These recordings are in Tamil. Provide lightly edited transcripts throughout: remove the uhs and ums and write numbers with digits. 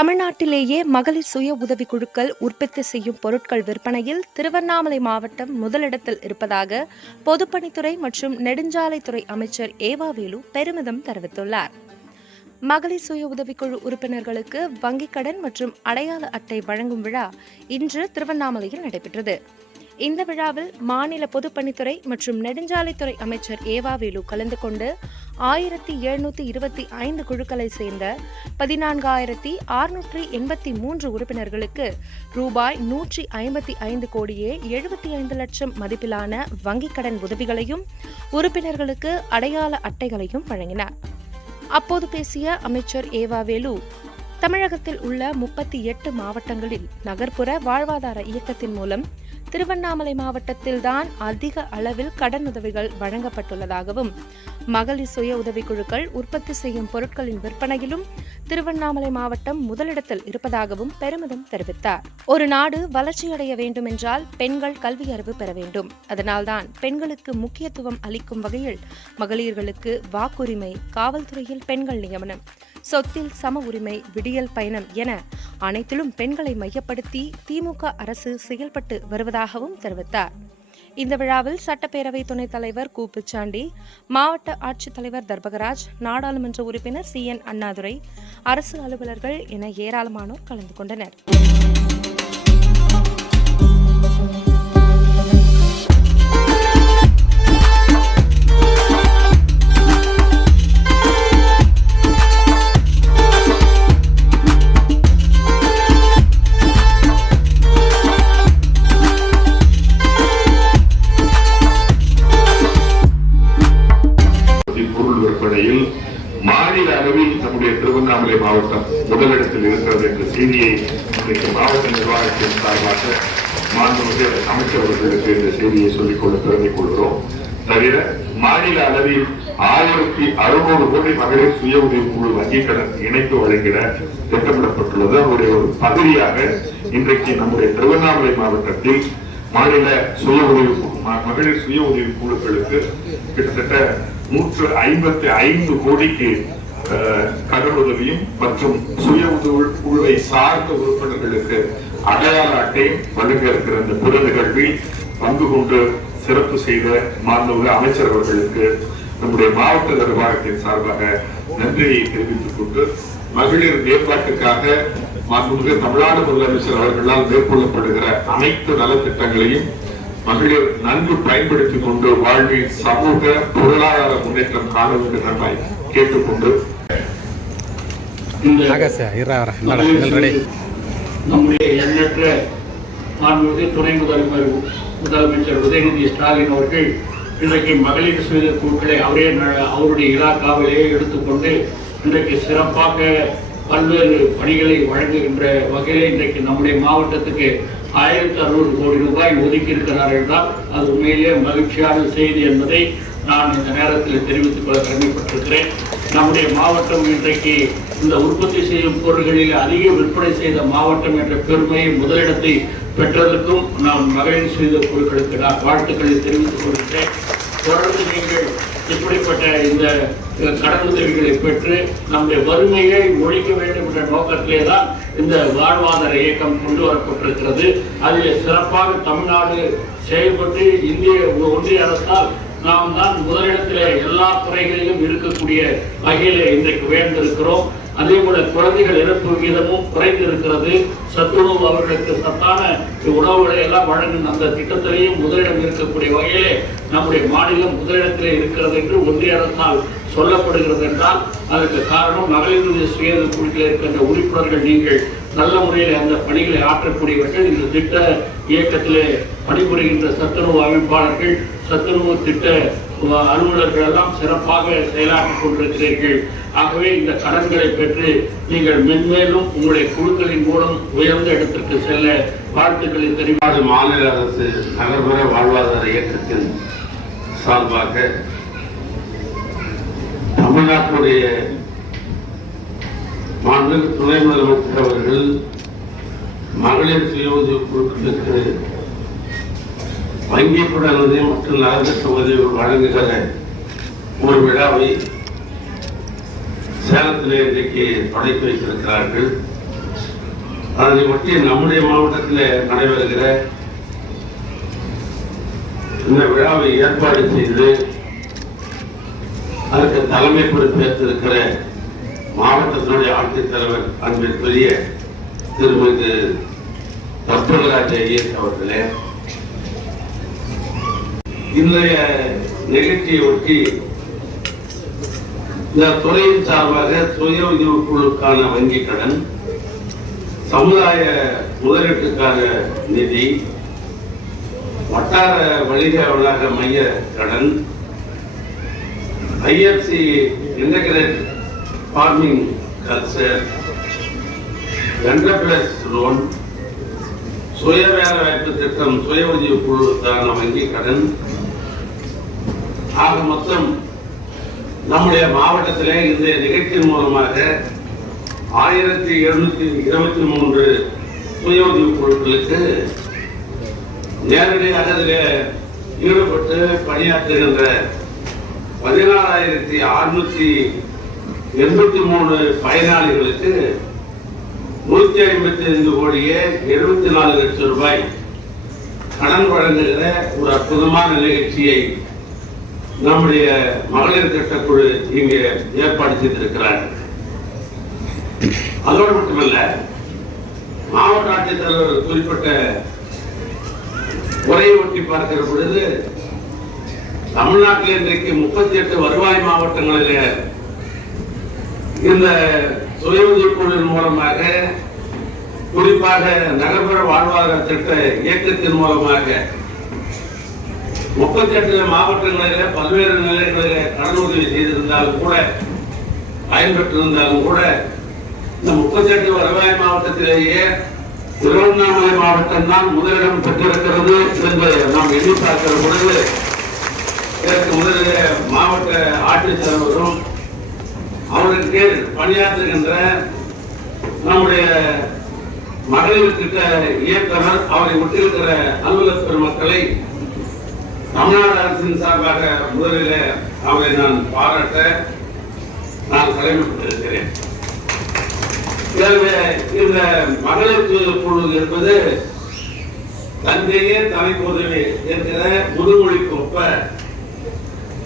தமிழ்நாட்டிலேயே மகளிர் சுய உதவிக் குழுக்கள் உற்பத்தி செய்யும் பொருட்கள் விற்பனையில் திருவண்ணாமலை மாவட்டம் முதலிடத்தில் இருப்பதாக பொதுப்பணித்துறை மற்றும் நெடுஞ்சாலைத்துறை அமைச்சர் ஏவாவேலு பெருமிதம் தெரிவித்துள்ளார். மகளிர் சுய உதவிக்குழு உறுப்பினர்களுக்கு வங்கிக் கடன் மற்றும் அடையாள அட்டை வழங்கும் விழா இன்று திருவண்ணாமலையில் நடைபெற்றது. இந்த விழாவில் மாநில பொதுப்பணித்துறை மற்றும் நெடுஞ்சாலைத்துறை அமைச்சர் ஏவாவேலு கலந்து கொண்டு 1725 குழுக்களை சேர்ந்த 14,683 உறுப்பினர்களுக்கு ரூபாய் 155 கோடியே 75 லட்சம் மதிப்பிலான வங்கிக் கடன் உதவிகளையும் உறுப்பினர்களுக்கு அடையாள அட்டைகளையும் வழங்கினார். அப்போது பேசிய அமைச்சர் ஏவாவேலு, தமிழகத்தில் உள்ள 38 மாவட்டங்களில் நகர்ப்புற வாழ்வாதார இயக்கத்தின் மூலம் திருவண்ணாமலை மாவட்டத்தில்தான் அதிக அளவில் கடனுதவிகள் வழங்கப்பட்டுள்ளதாகவும், மகளிர் சுய உதவிக்குழுக்கள் உற்பத்தி செய்யும் பொருட்களின் விற்பனையிலும் திருவண்ணாமலை மாவட்டம் முதலிடத்தில் இருப்பதாகவும் பெருமிதம் தெரிவித்தார். ஒரு நாடு வளர்ச்சியடைய வேண்டும் என்றால் பெண்கள் கல்வி அறிவு பெற வேண்டும். அதனால்தான் பெண்களுக்கு முக்கியத்துவம் அளிக்கும் வகையில் மகளிர்களுக்கு வாக்குரிமை, காவல்துறையில் பெண்கள் நியமனம், சொத்தில் சம உரிமை, விடியல் பயணம் என அனைத்திலும் பெண்களை மையப்படுத்தி திமுக அரசு செயல்பட்டு வருவதாகவும் தெரிவித்தார். இந்த விழாவில் சட்டப்பேரவை துணைத் தலைவர் கு. பிச்சாண்டி, மாவட்ட ஆட்சித்தலைவர் தர்பகராஜ், நாடாளுமன்ற உறுப்பினர் CN அண்ணாதுரை, அரசு அலுவலர்கள் என ஏராளமானோர் கலந்து கொண்டனர். விற்பனையில் மாநில அளவில் நம்முடைய திருவண்ணாமலை மாவட்டம் முதலிடத்தில் இருக்கிறது என்ற செய்தியை இன்றைக்கு மாவட்ட நிர்வாகத்தின் சார்பாக மாண்புமிகு அமைச்சர் அவர்களுக்கு இந்த செய்தியை சொல்லிக்கொள்ள பெருமை கொள்கிறோம். தவிர மாநில அளவில் 1600 கோடி மகளிர் சுய உதவி குழு வங்கிக் கடன் இணைப்பு வழங்கிட திட்டமிடப்பட்டுள்ளது. அவருடைய ஒரு பகுதியாக இன்றைக்கு நம்முடைய திருவண்ணாமலை மாவட்டத்தில் மாநில மகளிர் சுய உதவி குழுக்களுக்கு கிட்டத்தட்ட 155 கோடிக்கு கடனுதவியும் மற்றும் சுய உதவி குழுவை சார்ந்த உறுப்பினர்களுக்கு அடையாள அட்டை வழங்க இருக்கிற இந்த பிற நிகழ்வில் பங்கு கொண்டு சிறப்பு செய்த மாண்புமிகு அமைச்சர் அவர்களுக்கு நம்முடைய மாவட்ட நிர்வாகத்தின் சார்பாக நன்றியை தெரிவித்துக் கொண்டு, மகளிர் மேம்பாட்டுக்காக மாண்புமிகு தமிழ்நாடு முதலமைச்சர் அவர்களால் மேற்கொள்ளப்படுகிற அனைத்து நலத்திட்டங்களையும் மகளிர் நன்கு பயன்படுத்திக் கொண்டு வாழ்வில் சமூக பொருளாதார முன்னேற்றம் காண வேண்டும் என கேட்டுக்கொண்டு, நம்முடைய எண்ணற்ற மாண்புமிகு துணை முதலமைச்சர் உதயநிதி ஸ்டாலின் அவர்கள் இன்றைக்கு மகளிர் சுய குழுக்களை அவருடைய இலாக்காவிலேயே எடுத்துக்கொண்டு இன்றைக்கு சிறப்பாக பல்வேறு பணிகளை வழங்குகின்ற வகையிலே இன்றைக்கு நம்முடைய மாவட்டத்துக்கு 1600 கோடி ரூபாய் ஒதுக்கி இருக்கிறார் என்றால் அது உண்மையிலே மகிழ்ச்சியான செய்தி என்பதை நான் இந்த நேரத்தில் தெரிவித்துக் கொள்ள கடமைப்பட்டிருக்கிறேன். நம்முடைய மாவட்டம் இன்றைக்கு இந்த உற்பத்தி செய்யும் பொருட்களில் அதிக விற்பனை செய்த மாவட்டம் என்ற பெருமையை முதலிடத்தை பெற்றதற்கும் நாம் மகளிர் சுய குழுக்களுக்கு நான் வாழ்த்துக்களை தெரிவித்துக் கொள்கிறேன். தொடர்ந்து நீங்கள் இப்படிப்பட்ட இந்த கடனுதவிகளை பெற்று நம்முடைய வறுமையை ஒழிக்க வேண்டும் என்ற நோக்கத்திலே தான் இந்த வாழ்வாதார இயக்கம் கொண்டு வரப்பட்டிருக்கிறது. அதில் சிறப்பாக தமிழ்நாடு செயல்பட்டு ஒன்றிய அரசால் நாம் தான் முதலிடத்திலே எல்லா துறைகளிலும் இருக்கக்கூடிய வகையிலே இன்றைக்கு உயர்ந்திருக்கிறோம். அதே போல குழந்தைகள் இறப்பு விகிதமும் குறைந்திருக்கிறது. சத்துணவு அவர்களுக்கு சத்தான உணவுகளை எல்லாம் வழங்கும் அந்த திட்டத்திலேயும் முதலிடம் இருக்கக்கூடிய வகையிலே நம்முடைய மாநிலம் முதலிடத்திலே இருக்கிறது என்று ஒன்றிய அரசால் சொல்லப்படுகிறது என்றால் அதற்கு காரணம் மகளிர் சுய குழுக்களில் இருக்கின்ற உறுப்பினர்கள் நீங்கள் நல்ல முறையில் அந்த பணிகளை ஆற்றக்கூடியவர்கள். இந்த திட்ட இயக்கத்திலே பணிபுரிகின்ற சத்துணவு அமைப்பாளர்கள், சத்துணவு திட்ட அலுவலர்கள் எல்லாம் சிறப்பாக செயலாற்றிக் கொண்டிருக்கிறீர்கள். ஆகவே இந்த கடன்களை பெற்று நீங்கள் மென்மேலும் உங்களுடைய குழுக்களின் மூலம் உயர்ந்த இடத்திற்கு செல்ல வாழ்த்துக்களை தெரிவித்து, மாநில அரசு நகர்ப்புற வாழ்வாதார இயக்கத்தின் சார்பாக தமிழ்நாட்டுடைய மாநில துணை முதலமைச்சர் அவர்கள் மகளிர் சுய உதவி குழுக்களுக்கு வங்கி கடனுதவி மற்றும் நலத்திட்ட உதவிகள் வழங்குகிற ஒரு விழாவை சேலத்திலே இன்றைக்கு தொடங்கி வைத்திருக்கிறார்கள். அதனை ஒட்டி நம்முடைய மாவட்டத்தில் நடைபெறுகிற இந்த விழாவை ஏற்பாடு செய்து அதற்கு தலைமை பொறுப்பேற்றிருக்கிற மாவட்டத்தினுடைய ஆட்சித்தலைவர் அன்பிற்குரிய திருமதி கற்பகராஜ் ஐயர் அவர்களே, இன்றைய நிகழ்ச்சியை ஒட்டி இந்த துறையின் சார்பாக சுய உதவி குழுக்கான வங்கி கடன், சமுதாய முதலீட்டுக்கான நிதி, வட்டார வணிக வளாக மைய கடன், IFC integrate farming culture, enterprise loan, சுய வேலை வாய்ப்பு திட்டம், சுய உதவி குழுக்கான வங்கி கடன் ஆக மொத்தம் நம்முடைய மாவட்டத்திலே இந்த நிகழ்ச்சியின் மூலமாக 1723 சுய உதவி குழுக்களுக்கு நேரடியாக அதில் ஈடுபட்டு பணியாற்றுகின்ற 16,683 பயனாளிகளுக்கு 155 கோடியே 74 லட்சம் ரூபாய் கடன் வழங்குகிற ஒரு அற்புதமான நிகழ்ச்சியை நம்முடைய மகளிர் திட்டக்குழு இங்கே ஏற்பாடு செய்திருக்கிறார். அதோடு மட்டுமல்ல, மாவட்ட ஆட்சித்தலைவர் குறிப்பிட்ட உரையை ஒட்டி பார்க்கிற பொழுது தமிழ்நாட்டில் இன்றைக்கு 38 வருவாய் மாவட்டங்களில் இந்த சுய உதவிக் குழுவின் மூலமாக, குறிப்பாக நகர்ப்புற வாழ்வாதார திட்ட இயக்கத்தின் மூலமாக 38 மாவட்டங்களில் பல்வேறு நிலைகளில் கடன் உதவி செய்திருந்தாலும் கூட, பயன்பெற்றிருந்தாலும் கூட, இந்த 38 வருவாய் மாவட்டத்திலேயே திருவண்ணாமலை மாவட்டம் தான் முதலிடம் பெற்றிருக்கிறது என்று நாம் எண்ணி பார்க்கிற பொழுது, இதற்கு முதலில் மாவட்ட ஆட்சித்தலைவரும் அவருக்கு பணியாற்றுகின்ற நம்முடைய மகளிர் திட்ட இயக்குனர் அவரை ஒட்டியிருக்கிற அலுவலர் பெருமக்களை தமிழ்நாடு அரசின் சார்பாக முதலில் அவரை நான் பாராட்ட நான் கடமைப்பட்டிருக்கிறேன். இந்த மகளிர் குழு என்பது தந்தையே தலைக்கு உதவி என்கிற முதுமொழிக்கு ஒப்ப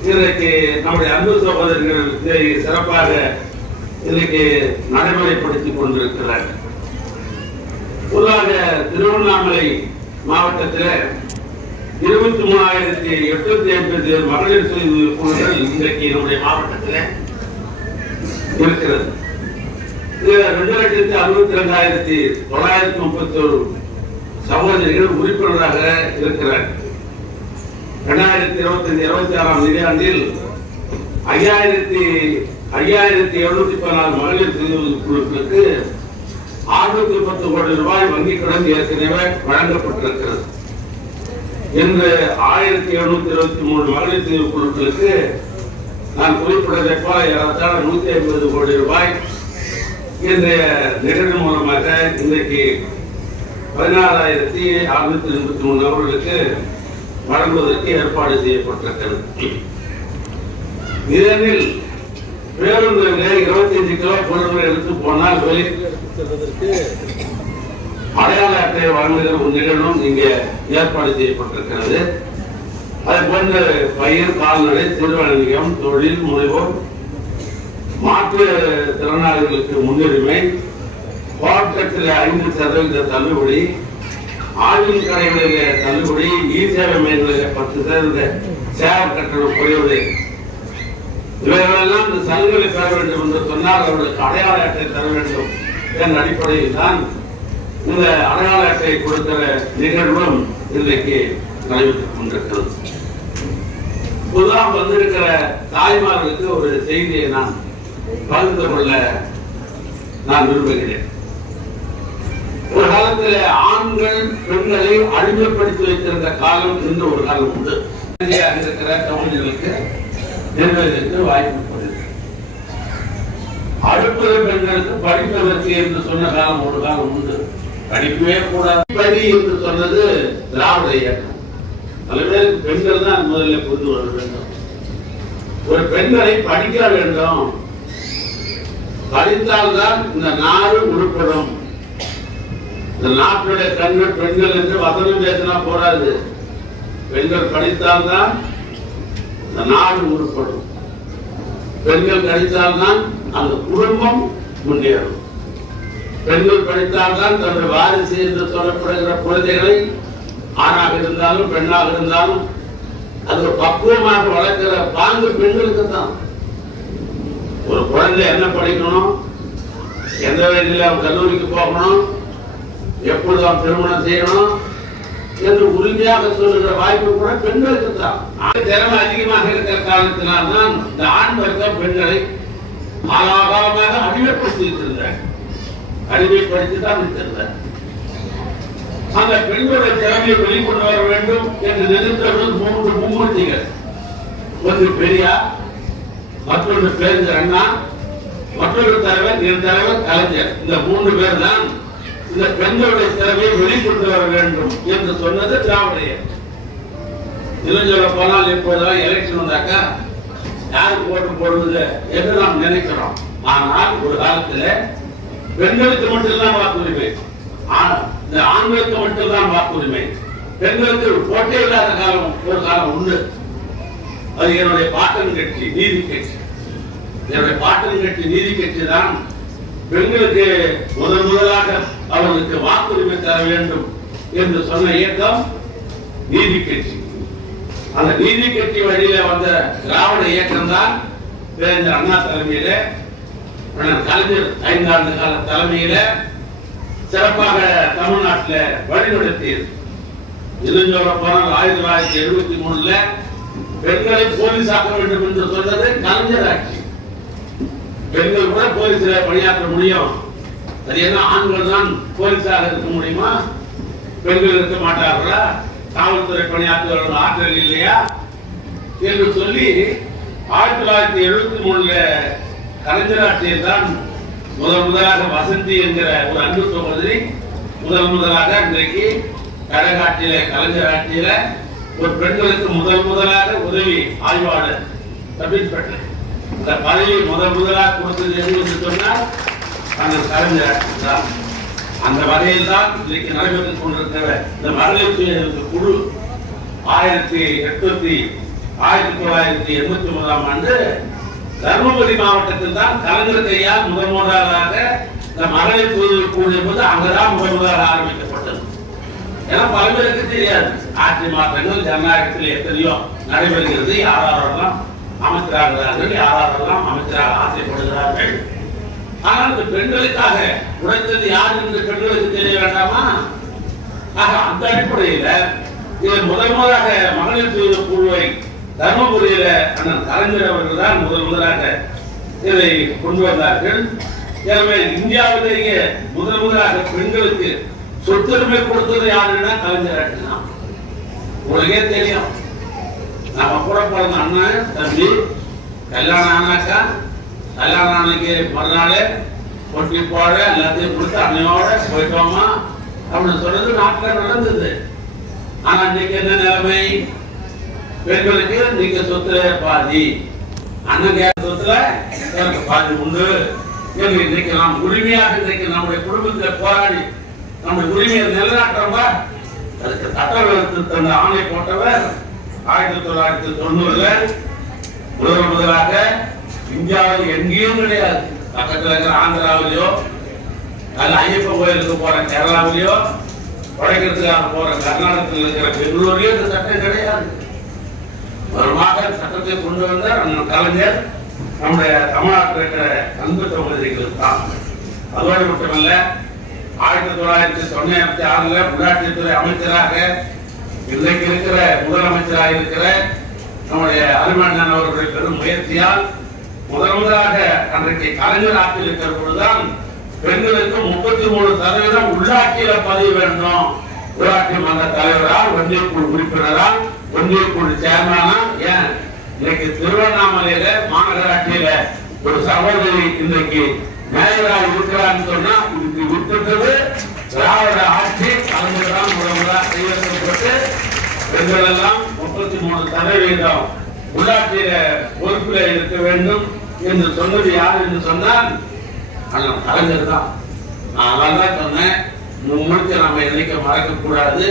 இன்றைக்கு நம்முடைய அன்பு சகோதரர்கள் இதை சிறப்பாக இன்றைக்கு நடைமுறைப்படுத்திக் கொண்டிருக்கிறார். பொதுவாக திருவண்ணாமலை மாவட்டத்தில் 23,850 மகளிர் சுய உதவி குழுக்கள் இன்றைக்கு நம்முடைய மாவட்டத்தில் இருக்கிறது. 2,62,931 சகோதரிகள் உறுப்பினராக இருக்கிறார். 2025-26 நிதியாண்டில் 5,714 மகளிர் சுய உதவி குழுக்களுக்கு 610 கோடி ரூபாய் வங்கிக் கடன் ஏற்கனவே வழங்கப்பட்டிருக்கிறது. இன்று 1,723 மகளிர் சுய குழுக்களுக்கு நான் குறிப்பிட்டதை போல ஏறத்தாழ 150 கோடி ரூபாய் இன்றைய நிகழ்வு மூலமாக இன்றைக்கு 16,683 நபர்களுக்கு வழங்குவதற்கு ஏற்பாடு செய்யப்பட்டிருக்கிறது. இதனில் பேருந்துகள் 25 கிலோ பொருட்களை எடுத்து போனால் வெளியேற்றுவதற்கு அடையாள அட்டையை வழங்குகிற ஒரு நிகழ்வும் இங்கே ஏற்பாடு செய்யப்பட்டிருக்கிறது. அது போன்ற பயிர், கால்நடை, சிறு வணிகம், தொழில் முனைவோர், மாற்று திறனாளிகளுக்கு முன்னுரிமை, கோட்டத்தில் 5% தள்ளுபடி, ஆவின் கடைகளிலே தள்ளுபடி, இ சேவை மையங்களிலே 10% சேவை கட்டணம் குறைவு, இவைகளெல்லாம் இந்த சலுகைகளை பெற வேண்டும் என்று சொன்னால் அவர்களுக்கு அடையாள அட்டை தர வேண்டும் என்ற அடிப்படையில் தான் இந்த அடையாள அட்டையை கொடுக்கிற நிகழ்வும் இன்றைக்கு நடைபெற்றுக் கொண்டிருக்கிறது. பொதுவாக வந்திருக்கிற தாய்மார்களுக்கு ஒரு செய்தியை நான் பகிர்ந்து கொள்ள நான் விரும்புகிறேன். ஒரு காலத்தில் ஆண்கள் பெண்களை அடிமைப்படுத்தி வைத்திருந்த காலம் இன்று ஒரு காலம் உண்டு. இருக்கிற கவுன்சிலருக்கு நிர்வகிக்க வாய்ப்பு அடுப்பது பெண்களுக்கு படிப்பதற்கு என்று சொன்ன காலம் ஒரு காலம் உண்டு. படிக்கவே கூடாது படி என்று சொன்னது திராவிட இயக்கம். பல பேருக்கு பெண்கள் தான் முதல்ல கொண்டு வர வேண்டும். ஒரு பெண்களை படிக்க வேண்டும், படித்தால்தான் இந்த நாடு உருப்படும் இந்த நாட்டுடைய கண்கள் பெண்கள் என்று வசனம் பேசினா போராது. பெண்கள் படித்தால்தான் இந்த நாடு உருப்படும். பெண்கள் படித்தால்தான் அந்த குடும்பம் முன்னேறும். பெண்கள் படித்தால்தான் தன்னுடைய வாரிசு என்று சொல்லப்படுகிற குழந்தைகளை ஆணாக இருந்தாலும் பெண்ணாக இருந்தாலும் அது பக்குவமாக வளர்க்கிற பாங்கு பெண்களுக்கு தான். ஒரு குழந்தை என்ன படிக்கணும், எந்த வயதில் அவன் கல்லூரிக்கு போகணும், எப்பொழுது அவன் திருமணம் செய்யணும் என்று உறுதியாக சொல்லுகிற வாய்ப்பு கூட பெண்களுக்கு தான். திறமை அதிகமாக இருக்கிற காரணத்தினால்தான் இந்த ஆண் வர்க்கம் பெண்களை காலாகாலமாக அடிமைப்படுத்தி இருக்கிறார். அடிமைப்படுத்தி தான் இருக்கிறார். அந்த பெண்களுடைய திறமையை வெளிக்கொண்டு வர வேண்டும் என்று நினைத்தவர்கள் 3 மும்மூர்த்திகள். ஒன்று பெரியார், மற்றொன்று பேருந்து அண்ணா, மற்றொரு தலைவர் என் தலைவர் கலைஞர். இந்த 3 பேர் தான் இந்த பெண்களுடைய திறமையை வெளிக்கொண்டு வர வேண்டும் என்று சொன்னது திராவிட இயக்கம். இன்னும் சொல்ல போனால் இப்போதெல்லாம் எலெக்ஷன் வந்தாக்கா யாருக்கு ஓட்டு போடுவது என்று நாம் நினைக்கிறோம். ஆனால் ஒரு காலத்தில் பெண்களுக்கு மட்டும்தான் வாக்குரிமை, இந்த ஆண்களுக்கு மட்டும்தான் வாக்குரிமை. பெண்களுக்கு போட்டே இல்லாத காலம் ஒரு காலம் உண்டு. அது என்னுடைய பாட்டன் கட்சி நீதி கட்சி. என்னுடைய பாட்டன் கட்சி நீதி கட்சி தான் பெண்களுக்கு முதலாக அவர்களுக்கு வாக்குரிமை தர வேண்டும் என்று சொன்ன இயக்கம் நீதி கட்சி. அந்த நீதி கட்சி வழியில வந்த திராவிட இயக்கம் தான் பேரறிஞர் அண்ணா தலைமையில, கலைஞர் 5 ஆண்டு கால தலைமையில சிறப்பாக தமிழ்நாட்டில் வழிநடத்தியது. இன்னும் சொல்ல போனால் 1973 பெண்களை போலீஸ் ஆக்க வேண்டும் என்று சொன்னது கலைஞர் ஆட்சி. பெண்கள் கூட போலீஸ்ல பணியாற்ற முடியும். அது என்ன ஆண்கள் தான் போலீஸாக இருக்க முடியுமா? பெண்கள் இருக்க மாட்டார்களா? காவல்துறை பணியாற்றுவர்கள் ஆற்றல் இல்லையா என்று சொல்லி 1973 கலைஞர் ஆட்சியில் தான் முதலாக வசந்தி என்கிற ஒரு அன்பு சகோதரி முதலாக இன்றைக்கு கழகாட்சியில கலைஞர் ஆட்சியில ஒரு பெண்களுக்கு முதலாக உதவி ஆய்வாளர் சப் இன்ஸ்பெக்டர் இந்த பதவி முதலாக கொடுத்தது எது என்று சொன்னால் அந்த கலைஞர் ஆட்சி தான். அந்த வகையில் தான் இன்றைக்கு நடைபெற்றுக் கொண்டிருக்கிற இந்த மகளிர் சுய குழு 1989 ஆண்டு தர்மபுரி மாவட்டத்தில் தான் கலைஞர் கையால் முதலாக இந்த மகளிர் சுய குழு என்பது அங்கதான் முதலாக ஆரம்பிக்கப்பட்டது. ஏன்னா பல பேருக்கு தெரியாது ஆட்சி மாற்றங்கள் ஜனநாயகத்தில் எத்தனையோ நடைபெறுகிறது, யாரெல்லாம் அமைச்சராகிறார்கள், யாரெல்லாம் அமைச்சராக ஆசைப்படுகிறார்கள். ஆனால் இந்த பெண்களுக்காக உழைத்தது யார் என்று பெண்களுக்கு தெரிய வேண்டாமா? அந்த அடிப்படையில் இது முதலாக மகளிர் சுய குழுவை தர்மபுரியில அண்ணன் கலைஞர் அவர்கள் தான் முதலாக இதை கொண்டு வந்தார்கள். எனவே இந்தியாவிலேயே முதலாக பெண்களுக்கு சொத்துரிமை கொடுத்தது யாருன்னா கலைஞர் ஆட்சி தான். உங்களுக்கே தெரியும், நம்ம கூட பிறந்த அண்ணன் தம்பி கல்யாணம் ஆனாக்கா கல்யாணம் ஆனைக்கு மறுநாள் பொட்டி போட எல்லாத்தையும் கொடுத்து அன்னையோட போயிட்டோமா அப்படின்னு சொல்றது நாட்டில் நடந்தது. ஆனா இன்னைக்கு என்ன நிலைமை? பெண்களுக்கு நீங்க சொத்துல பாதி, அண்ணன் சொத்துல பாதி உண்டு. இன்னைக்கு நாம் உரிமையாக இன்றைக்கு நம்முடைய குடும்பத்தில் போராடி நம்முடைய உரிமையை நிலைநாட்டுறோமா? அதுக்கு சட்ட ஆணை போட்டவர் 1990 முதலாக இந்தியாவில் எங்கேயும் கிடையாது. பக்கத்தில் இருக்கிற ஆந்திராவிலையோ அல்ல ஐயப்ப கோயிலுக்கு போற கேரளாவிலையோ உழைக்கிறதுக்காக போற கர்நாடகத்தில் இருக்கிற பெங்களூர்லயோ இந்த சட்டம் கிடையாது. வருமாக சட்டத்தை கொண்டு வந்த கலைஞர் நம்முடைய தமிழ்நாட்டில் இருக்கிற அன்பு சகோதரிகள் தான். அதோடு மட்டுமல்ல 1996 உள்ளாட்சித்துறை அமைச்சராக இன்றைக்கு இருக்கிற முதலமைச்சராக இருக்கிற நம்முடைய அருமண்ணன் அவர்களுடைய பெரும் முயற்சியால் முதலாக அன்றைக்கு கலைஞர் ஆட்சியில் இருக்கிற பொழுதுதான் பெண்களுக்கு 33% உள்ளாட்சியில பதவி வேண்டும். உள்ளாட்சி மன்ற தலைவரால், ஒன்றிய குழு உறுப்பினரால், ஒன்றிய குழு சேர்மனா. ஏன் இன்னைக்கு திருவண்ணாமலையில மாநகராட்சியில ஒரு சகோதரி இன்றைக்கு மேயராக இருக்கிறான்னு சொன்னா இதுக்கு விட்டுட்டது திராவிட ஆட்சி. கலைஞர்தான் முதலாக கையெழுத்தப்பட்டு பெண்கள் எல்லாம் 33% உள்ளாட்சியில பொறுப்புல இருக்க வேண்டும் என்று சொன்னது யார் என்று சொன்னால் கலைஞர் தான். நான் தான் சொன்னேன், முன்னிட்டு நம்ம என்னைக்கு மறக்க கூடாது.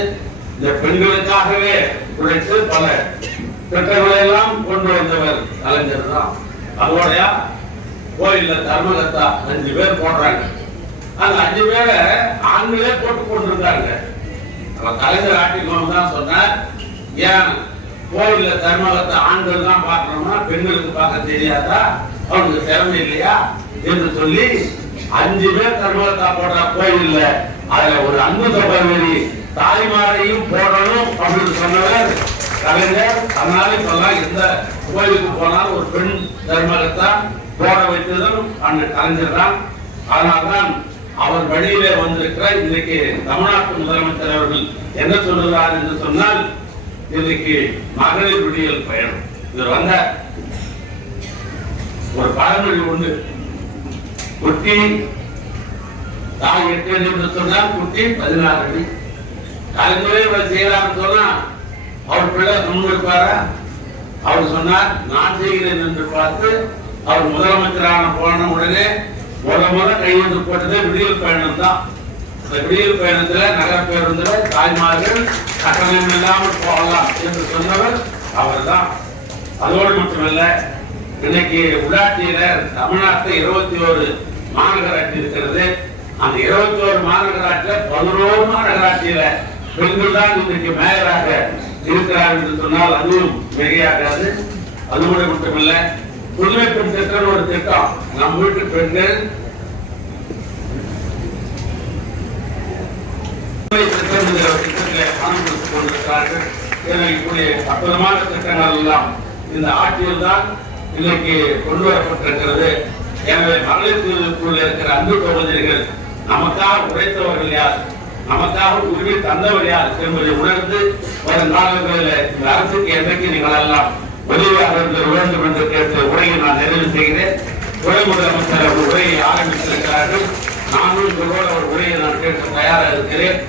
இந்த பெண்களுக்காகவே உழைத்து பல திட்டங்களை எல்லாம் கொண்டு வந்தவர் கலைஞர் தான். அதோடயா கோயில்ல தர்மகத்தா 5 பேர் போடுறாங்க. அந்த 5 பேரை ஆண்களே போட்டு கொண்டிருக்காங்க. கலைஞர் ஆட்டிக்கோம் தான் சொன்னார், ஏன் கோயில்ல தர்மகத்தை ஆண்கள் தான் பார்க்கணும்னா பெண்களுக்கு பார்க்க தெரியாதா, அவனுக்கு திறமை இல்லையா என்று சொல்லி 5 பேர் தர்மகத்தா போடுற கோயில்ல அதுல ஒரு அன்பு சகோதரி தாய்மாரையும் போடணும் அப்படின்னு சொன்னவர் கலைஞர். அதனால இப்பெல்லாம் எந்த கோயிலுக்கு போனாலும் ஒரு பெண் தர்மகத்தா போட வைத்ததும் அந்த கலைஞர் தான். அதனால்தான் அவர் வழியிலே வந்திருக்கிற இன்றைக்கு தமிழ்நாட்டு முதலமைச்சர் அவர்கள் என்ன சொல்லுகிறார் என்று சொன்னால், இன்னைக்கு மகளிர் விடியல் பயணம். இது வந்த ஒரு பழமொழி உண்டு, குட்டி தாய் 8 அடி என்று சொன்னால் குட்டி 16 அடி. கலைஞரே செய்யறான்னு சொன்னா அவர் பிள்ளை முன்வைப்பாரா? அவர் சொன்னார், நான் செய்கிறேன் என்று பார்த்து அவர் முதலமைச்சரான போன உடனே முத கையெழுத்து போட்டது விடியல் பயணம் தான். இந்த விடியல் பயணத்துல நகர பேருந்துல தாய்மார்கள் கட்டணம் இல்லாமல் போகலாம் என்று சொன்னவர் அவர் தான். அதோடு மட்டுமல்ல, இன்னைக்கு உள்ளாட்சியில தமிழ்நாட்டில் 21 மாநகராட்சி இருக்கிறது. அந்த 21 மாநகராட்சியில 11 மாநகராட்சியில பெண்கள் தான் இன்றைக்கு மேயராக இருக்கிறார் என்று சொன்னால் அதுவும் மிகையாகாது. அதோடு மட்டுமல்ல, புதுமை பெண் திட்டம் ஒரு திட்டம். நம் வீட்டு பெண்கள் திட்டத்திலே பணம் கொடுத்துக் கொண்டிருக்கிறார்கள். இப்படி அற்புதமான திட்டங்கள் எல்லாம் இந்த ஆட்சியில் தான் இன்னைக்கு கொண்டு வரப்பட்டிருக்கிறது. எனவே மகளிர் குழுவில் இருக்கிற அன்பு சகோதரிகள் நமக்காக உழைத்தவர்கள் யார், நமக்காக உரிமை தந்தவர் யார் என்பதை உணர்ந்து வரும் காலங்களில் இந்த அரசுக்கு என்றைக்கு நீங்கள் எல்லாம் உதவியாக இருந்த வேண்டும் என்று கேட்டு உரையை நான் நிறைவு செய்கிறேன். துணை முதலமைச்சர் உரையை ஆரம்பித்திருக்கிறார்கள். நானும் உங்களோட ஒரு உரையை நான் கேட்க தயாராக இருக்கிறேன்.